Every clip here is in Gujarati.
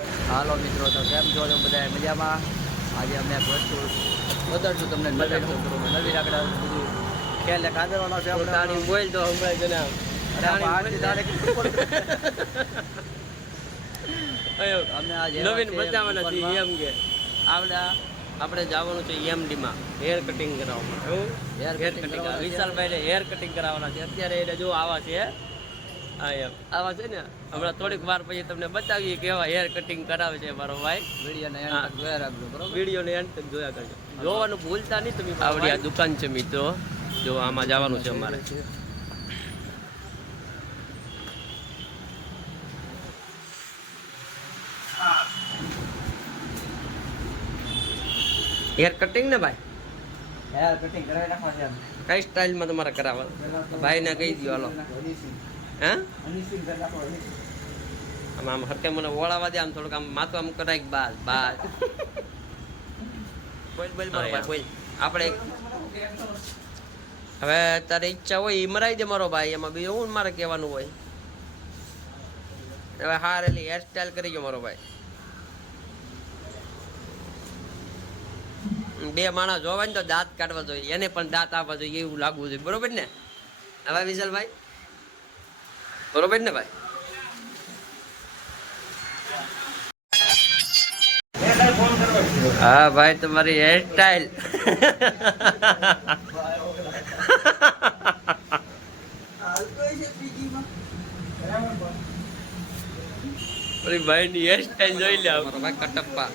હાલો મિત્રો, તો કેમ છો તમે બધા મજામાં? આજે અમે એક વસ્તુ બતાડશું તમને, નવી લાકડા બધું ખ્યાલ કાઢવાનો છે આપણે. તાણી બોલ તો હમણાં જણાવ. અમે આજે નવીન બતાવવાના છીએ એમ કે આપણે જવાનું છે એમડી માં હેર કટિંગ કરાવવા. હેર કટિંગ વિશાલભાઈ હેર કટિંગ કરાવવાના છે. અત્યારે એને જો આવા છે. હા એમ આવા છે ને, હમણાં થોડીક વાર પછી તમને બતાવીએ કેવા હેર કટિંગ કરાવે છે મારો ભાઈ. વિડીયોને એન્ડ તક જોયા રાખજો, બરોબર? વિડીયોને એન્ડ તક જોયા કરજો, જોવાનું ભૂલતા નહીં તમે. આવડી આ દુકાન છે મિત્રો, જો આમાં જવાનું છે અમારે. હેર કટિંગ ને ભાઈ, હેર કટિંગ કરાવી નાખવા છે. કઈ સ્ટાઇલમાં તમારે કરાવવા ભાઈને કહી દો હાલો. હે આમ હરકે મને ઓળાવા દે, આમ થોડુંક આમ માથું આમ કરાય બાદ બાદ. બોલ બોલ મારો ભાઈ બોલ. આપણે હવે તારી ઈચ્છા હોય એ મરાઈ દે મારો ભાઈ, એમાં બીજું હું મારે કહેવાનું હોય. હવે હારેલી હેર સ્ટાઇલ કરી ગયો મારો ભાઈ. બે માણસ જોવાય ને તો દાંત કાઢવા જોઈએ, એને પણ દાંત આપવા જોઈએ એવું લાગવું જોઈએ, બરોબર ને? હવે વિશાલભાઈ બરોબર ને ભાઈ? હા ભાઈ, તમારી હેર સ્ટાઇલ ભાઈ ની હેર સ્ટાઇલ જોઈ લે મારો ભાઈ. કટપ્પા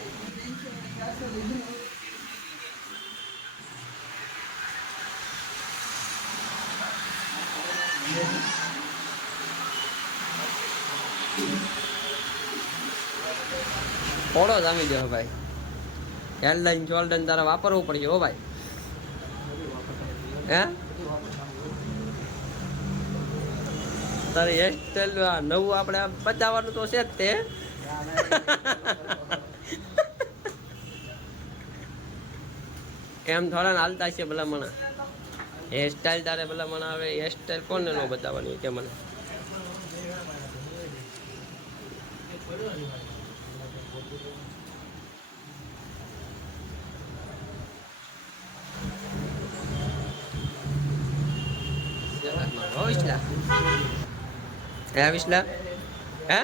થોડો જામી દો ભાઈ. હેરલાઈન શોલ્ડર તારે વાપરવું પડશે હો ભાઈ. હે તારી હેરસ્ટાઈલ નવું આપણે બતાવવાનું તો છે જ તે. એમ થોડા ને હાલતા છે ભલામણ. હેરસ્ટાઈલ તારે ભલામણ આવે, હેરસ્ટાઈલ કોને ન બતાવવાની કે મને? હે વિશલા? હે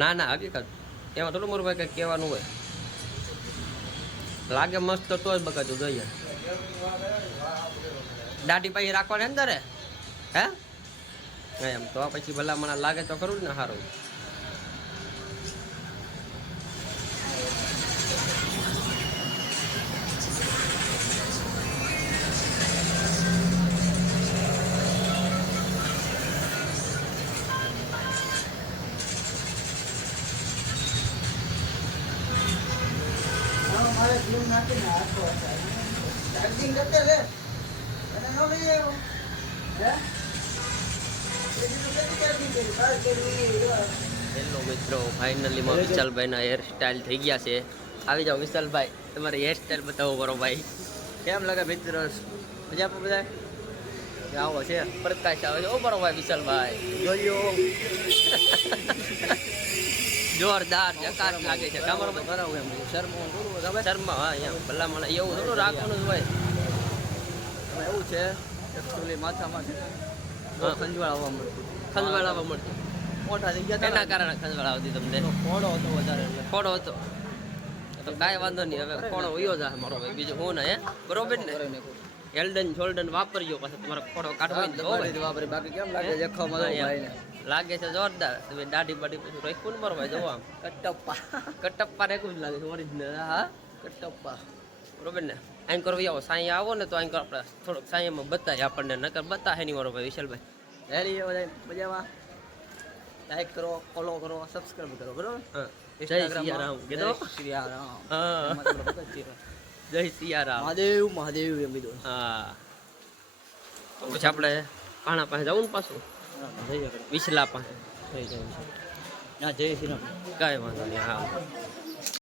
ના ના, હકીકત એમાં થોડું મોરું ભાઈ કંઈક કહેવાનું હોય. લાગે મસ્ત તો જ બકાતું જોઈએ. દાઢી પછી રાખવાની અંદર હે એમ તો પછી ભલામણ લાગે તો ખરું જ ને સારું. હેલો મિત્રો, ફાઇનલી માં વિશાલભાઈ ના હેર સ્ટાઇલ થઈ ગયા છે. આવી જાઓ વિશાલભાઈ, તમારે હેર સ્ટાઇલ બતાવો કરો ભાઈ. કેમ લાગે મિત્ર? મજા પર બધા આવો છે. પ્રકાશ આવે છે ઓ મારો ભાઈ વિશાલભાઈ. જોયો જોરદાર જકાત લાગે છે. તમારો કરાવું એમ શર્મા શર્મા હા એમ ભલામણ એવું થોડું રાખવાનું જ હોય. એવું છે એકચ્યુઅલી માથામાં છે ખંજવાળ આવવા મળતું. ખંજવાળ આવવા મળતું મોટા થઈ ગયા એના કારણે ખંજવાળ આવતી તમને? ફોડો હતો વધારે એટલે ખોડો હતો તો કાંઈ વાંધો નહીં. હવે ખોડો વયો જાય મારો ભાઈ, બીજું હું ને. હે બરોબર ને? હેલ્ડન શોલ્ડન વાપરજો, પછી તમારે ખોડો કાઢવો વાપરી. બાકી કેમ લાગે દેખાવમાં ભાઈને? લાગે છે જોરદાર. તમે દાઢી બાઢી પછી રાખ્યું ને મારો ભાઈ, જોવા આમ કટપ્પા કટપ્પા રેકું જ લાગે છે ઓરિજિનલ. હા કટપ્પા બરોબર ને? અહીં કરવી આવો સાંઈ આવો ને તો અહીં આપણે થોડોક સાંઈમાં બતાય આપણને, નકર બતાવે નહીં મારો ભાઈ વિશાલભાઈ. હેરી બધા મજામાં. લાઈક કરો, ફોલો કરો, સબસ્ક્રાઇબ કરો, બરોબર? હા જય સિયારામ કીધો. સિયારામ. હા જય સિયારામ. મહાદેવ મહાદેવ એમ કીધું. હા પછી આપણે પાણા પાસે જવું ને પાછું વિસલા પાસે. જય શ્રી રામ. કાંઈ વાંધો નહીં. હા